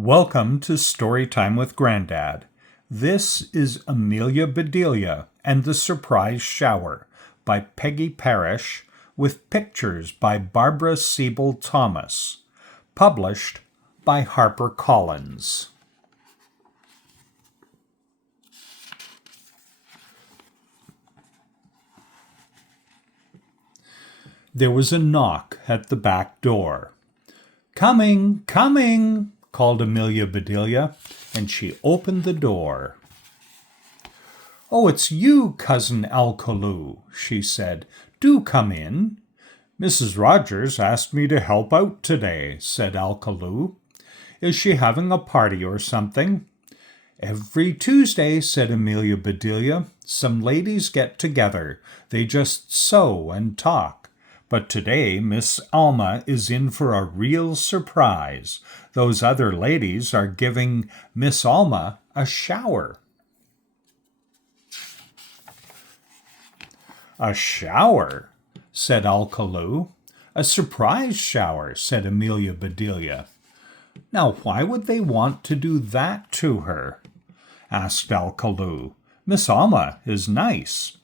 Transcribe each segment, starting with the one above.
Welcome to Storytime with Granddad. This is Amelia Bedelia and the Surprise Shower by Peggy Parish with pictures by Barbara Siebel Thomas. Published by Harper Collins. There was a knock at the back door. "Coming, coming!" called Amelia Bedelia, and she opened the door. "Oh, it's you, Cousin Alcaloo," she said. "Do come in." "Mrs. Rogers asked me to help out today," said Alcaloo. "Is she having a party or something?" "Every Tuesday," said Amelia Bedelia, "some ladies get together. They just sew and talk. But today Miss Alma is in for a real surprise. Those other ladies are giving Miss Alma a shower." "A shower?" said Alcaloo. "A surprise shower," said Amelia Bedelia. "Now why would they want to do that to her?" asked Alcaloo. "Miss Alma is nice."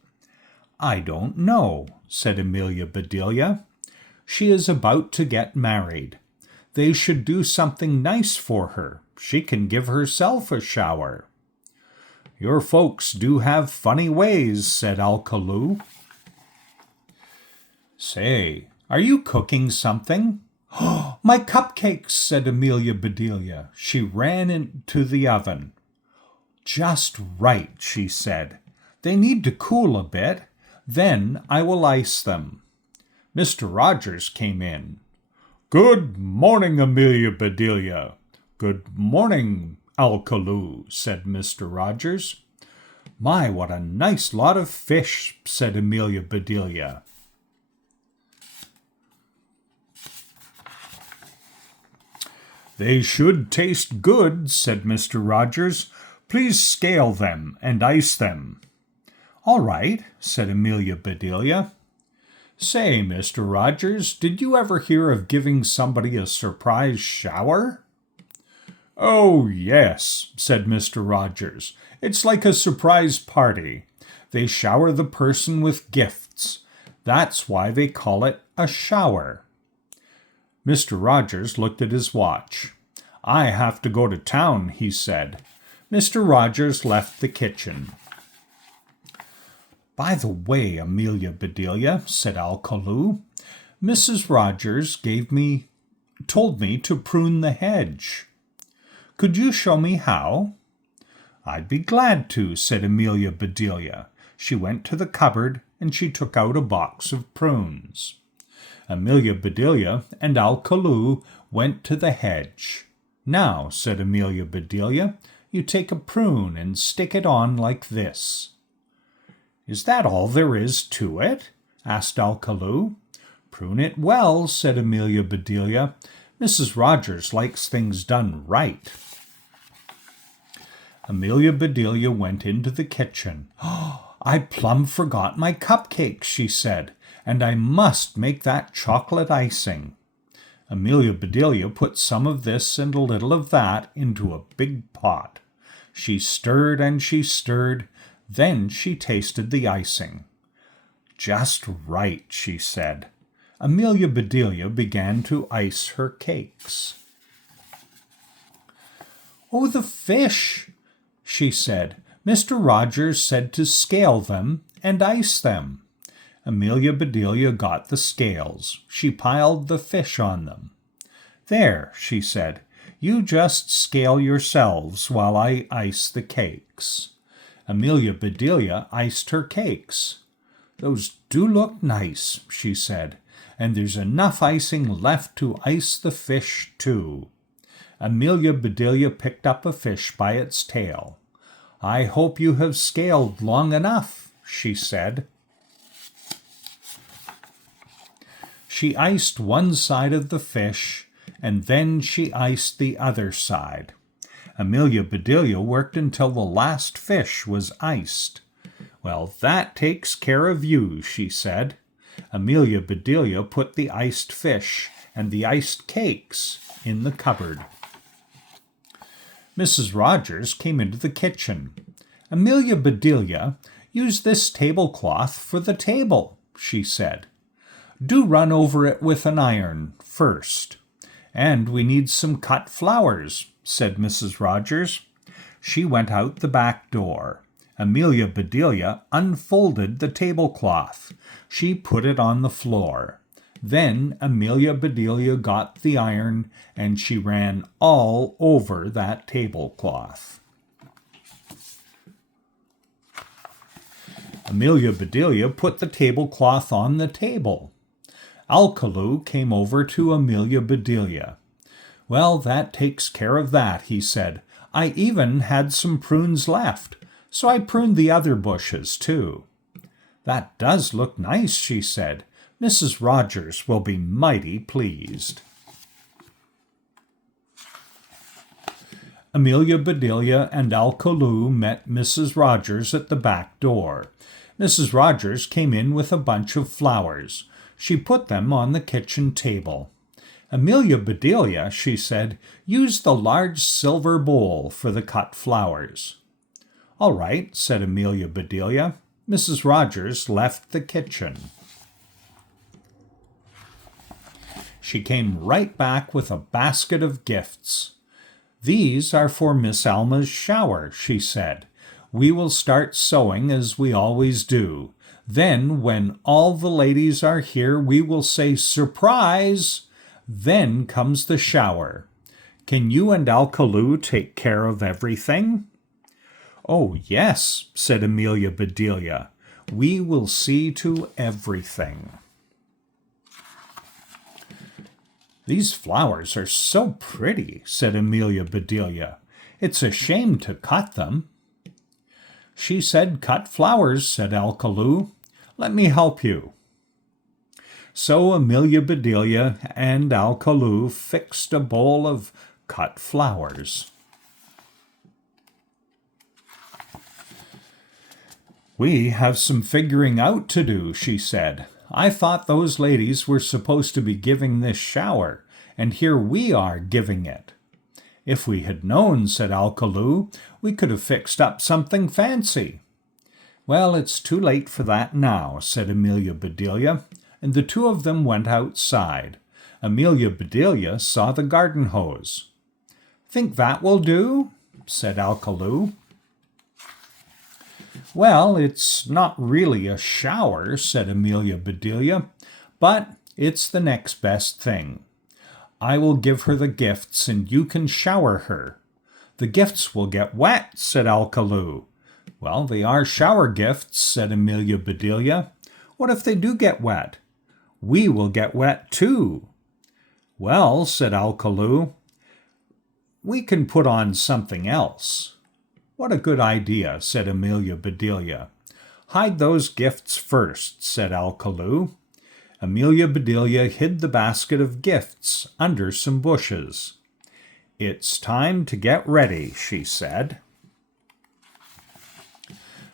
"I don't know," said Amelia Bedelia. "She is about to get married. They should do something nice for her. She can give herself a shower." "Your folks do have funny ways," said Alcaloo. "Say, are you cooking something?" "Oh, my cupcakes," said Amelia Bedelia. She ran into the oven. "Just right," she said. "They need to cool a bit. Then I will ice them." Mr. Rogers came in. "Good morning, Amelia Bedelia." "Good morning, Alcaloo," said Mr. Rogers. "My, what a nice lot of fish," said Amelia Bedelia. "They should taste good," said Mr. Rogers. "Please scale them and ice them." "All right," said Amelia Bedelia. "Say, Mr. Rogers, did you ever hear of giving somebody a surprise shower?" "Oh, yes," said Mr. Rogers. "It's like a surprise party. They shower the person with gifts. That's why they call it a shower." Mr. Rogers looked at his watch. "I have to go to town," he said. Mr. Rogers left the kitchen. "By the way, Amelia Bedelia," said Alcaloo, "Mrs. Rogers told me to prune the hedge. Could you show me how?" "I'd be glad to," said Amelia Bedelia. She went to the cupboard and she took out a box of prunes. Amelia Bedelia and Alcaloo went to the hedge. "Now," said Amelia Bedelia, "you take a prune and stick it on like this." "Is that all there is to it?" asked Alcaloo. "Prune it well," said Amelia Bedelia. "Mrs. Rogers likes things done right." Amelia Bedelia went into the kitchen. "Oh, I plumb forgot my cupcakes," she said, "and I must make that chocolate icing." Amelia Bedelia put some of this and a little of that into a big pot. She stirred and she stirred. Then she tasted the icing. "Just right," she said. Amelia Bedelia began to ice her cakes. "Oh, the fish," she said. "Mr. Rogers said to scale them and ice them." Amelia Bedelia got the scales. She piled the fish on them. "There," she said. "You just scale yourselves while I ice the cakes." Amelia Bedelia iced her cakes. "Those do look nice," she said, "and there's enough icing left to ice the fish, too." Amelia Bedelia picked up a fish by its tail. "I hope you have scaled long enough," she said. She iced one side of the fish, and then she iced the other side. Amelia Bedelia worked until the last fish was iced. "Well, that takes care of you," she said. Amelia Bedelia put the iced fish and the iced cakes in the cupboard. Mrs. Rogers came into the kitchen. Amelia Bedelia, use this tablecloth for the table, she said. Do run over it with an iron first. And we need some cut flowers, said Mrs. Rogers. She went out the back door. Amelia Bedelia unfolded the tablecloth. She put it on the floor. Then Amelia Bedelia got the iron, and she ran all over that tablecloth. Amelia Bedelia put the tablecloth on the table. Alkaloo came over to Amelia Bedelia. Well, that takes care of that, he said. I even had some prunes left, so I pruned the other bushes too. That does look nice, she said. Mrs. Rogers will be mighty pleased. Amelia Bedelia and Alkaloo met Mrs. Rogers at the back door. Mrs. Rogers came in with a bunch of flowers. She put them on the kitchen table. Amelia Bedelia, she said, use the large silver bowl for the cut flowers. All right, said Amelia Bedelia. Mrs. Rogers left the kitchen. She came right back with a basket of gifts. These are for Miss Alma's shower, she said. We will start sewing as we always do. Then, when all the ladies are here, we will say, surprise! Then comes the shower. Can you and Alkaloo take care of everything? Oh, yes, said Amelia Bedelia. We will see to everything. These flowers are so pretty, said Amelia Bedelia. It's a shame to cut them. She said, cut flowers, said Alkaloo. Let me help you. So Amelia Bedelia and Alkaloo fixed a bowl of cut flowers. We have some figuring out to do, she said. I thought those ladies were supposed to be giving this shower, and here we are giving it. If we had known, said Alkaloo, we could have fixed up something fancy. Well, it's too late for that now, said Amelia Bedelia, and the two of them went outside. Amelia Bedelia saw the garden hose. Think that will do? Said Alkaloo. Well, it's not really a shower, said Amelia Bedelia, but it's the next best thing. I will give her the gifts, and you can shower her. The gifts will get wet, said Alkaloo. Well, they are shower gifts, said Amelia Bedelia. What if they do get wet? We will get wet too. Well, said Alkaloo, we can put on something else. What a good idea, said Amelia Bedelia. Hide those gifts first, said Alkaloo. Amelia Bedelia hid the basket of gifts under some bushes. It's time to get ready, she said.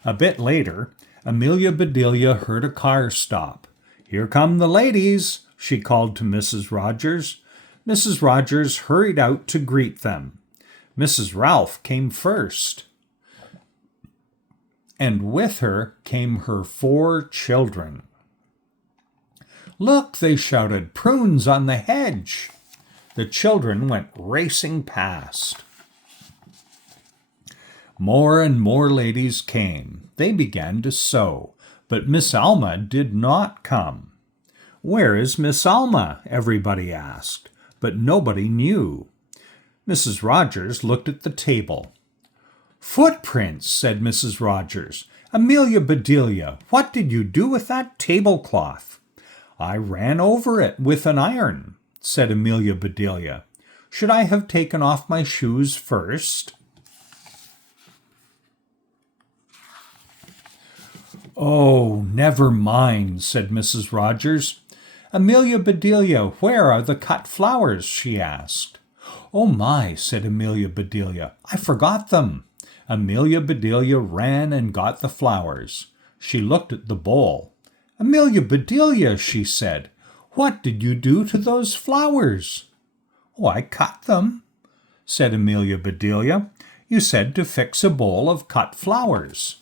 A bit later, Amelia Bedelia heard a car stop. Here come the ladies, she called to Mrs. Rogers. Mrs. Rogers hurried out to greet them. Mrs. Ralph came first, and with her came her 4 children. Look, they shouted, prunes on the hedge. The children went racing past. More and more ladies came. They began to sew, but Miss Alma did not come. Where is Miss Alma? Everybody asked, but nobody knew. Mrs. Rogers looked at the table. Footprints, said Mrs. Rogers. Amelia Bedelia, what did you do with that tablecloth? I ran over it with an iron, said Amelia Bedelia. Should I have taken off my shoes first? Oh, never mind, said Mrs. Rogers. Amelia Bedelia, where are the cut flowers? She asked. Oh my, said Amelia Bedelia, I forgot them. Amelia Bedelia ran and got the flowers. She looked at the bowl. Amelia Bedelia, she said, what did you do to those flowers? Oh, I cut them. said Amelia Bedelia. "You said to fix a bowl of cut flowers."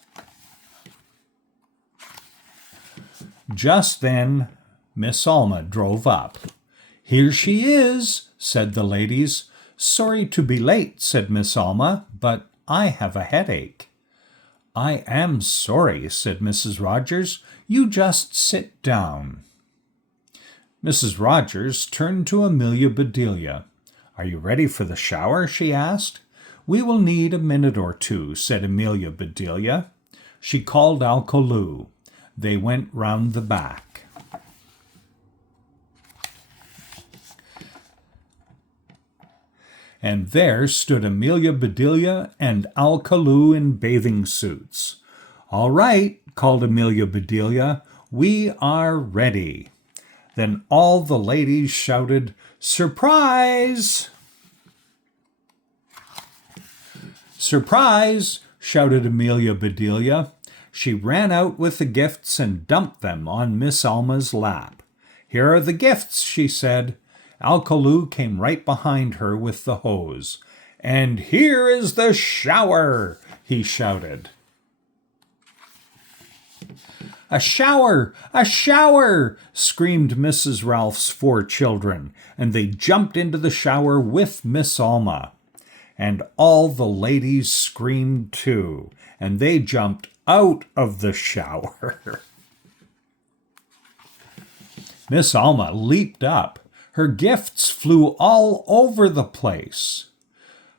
Just then, Miss Alma drove up. "Here she is," said the ladies. "Sorry to be late," said Miss Alma, "but I have a headache." "I am sorry," said Mrs. Rogers. "You just sit down." Mrs. Rogers turned to Amelia Bedelia. "Are you ready for the shower?" she asked. "We will need a minute or two," said Amelia Bedelia. She called Alcolu. They went round the back. And there stood Amelia Bedelia and Alcolu in bathing suits. "All right," called Amelia Bedelia, "we are ready." Then all the ladies shouted, "Surprise!" "Surprise!" shouted Amelia Bedelia. She ran out with the gifts and dumped them on Miss Alma's lap. "Here are the gifts," she said. Alcolu came right behind her with the hose. "And here is the shower!" he shouted. "A shower! A shower!" screamed Mrs. Ralph's 4 children, and they jumped into the shower with Miss Alma. And all the ladies screamed too, and they jumped out of the shower. Miss Alma leaped up. Her gifts flew all over the place.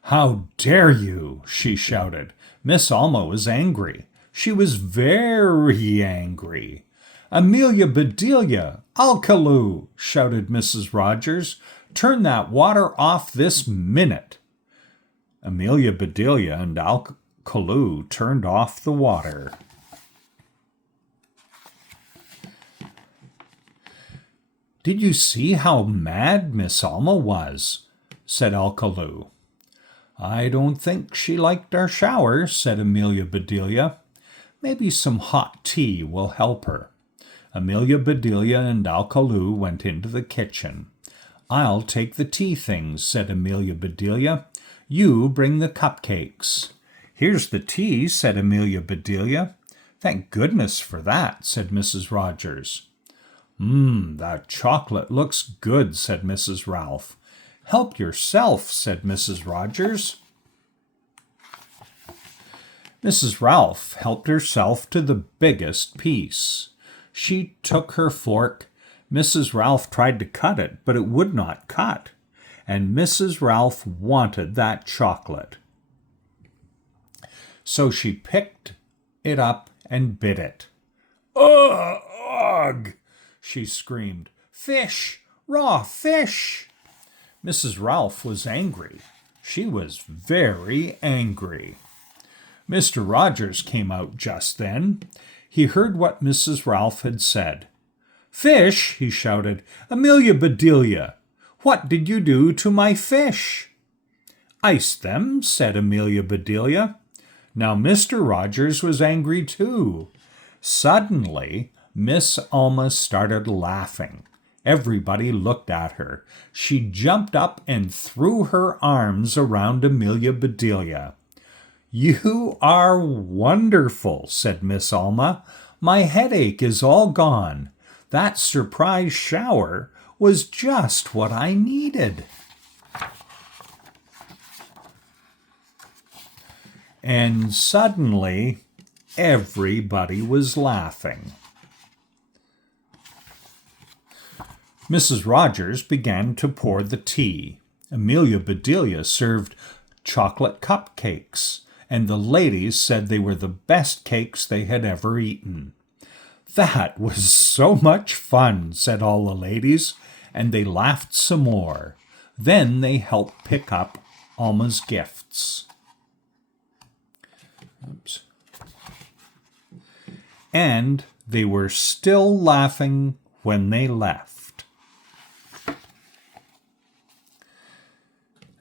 "How dare you!" she shouted. Miss Alma was angry. She was very angry. "Amelia Bedelia, Alcolu," shouted Mrs. Rogers, "turn that water off this minute." Amelia Bedelia and Alcolu turned off the water. "Did you see how mad Miss Alma was?" said Alcolu. "I don't think she liked our shower," said Amelia Bedelia. "Maybe some hot tea will help her." Amelia Bedelia and Alcolu went into the kitchen. "I'll take the tea things," said Amelia Bedelia. "You bring the cupcakes." "Here's the tea," said Amelia Bedelia. "Thank goodness for that," said Mrs. Rogers. That chocolate looks good," said Mrs. Ralph. "Help yourself," said Mrs. Rogers. Mrs. Ralph helped herself to the biggest piece. She took her fork. Mrs. Ralph tried to cut it, but it would not cut. And Mrs. Ralph wanted that chocolate. So she picked it up and bit it. "Ugh! Ugh!" she screamed. "Fish! Raw fish!" Mrs. Ralph was angry. She was very angry. Mr. Rogers came out just then. He heard what Mrs. Ralph had said. "Fish!" he shouted. "Amelia Bedelia, what did you do to my fish?" "Ice them," said Amelia Bedelia. Now Mr. Rogers was angry too. Suddenly, Miss Alma started laughing. Everybody looked at her. She jumped up and threw her arms around Amelia Bedelia. "You are wonderful," said Miss Alma. "My headache is all gone. That surprise shower was just what I needed." And suddenly, everybody was laughing. Mrs. Rogers began to pour the tea. Amelia Bedelia served chocolate cupcakes, and the ladies said they were the best cakes they had ever eaten. "That was so much fun," said all the ladies, and they laughed some more. Then they helped pick up Alma's gifts. And they were still laughing when they left.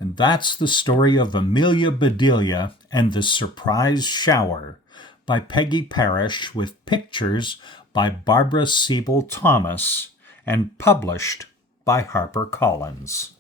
And that's the story of Amelia Bedelia and the Surprise Shower by Peggy Parish, with pictures by Barbara Siebel Thomas, and published by HarperCollins.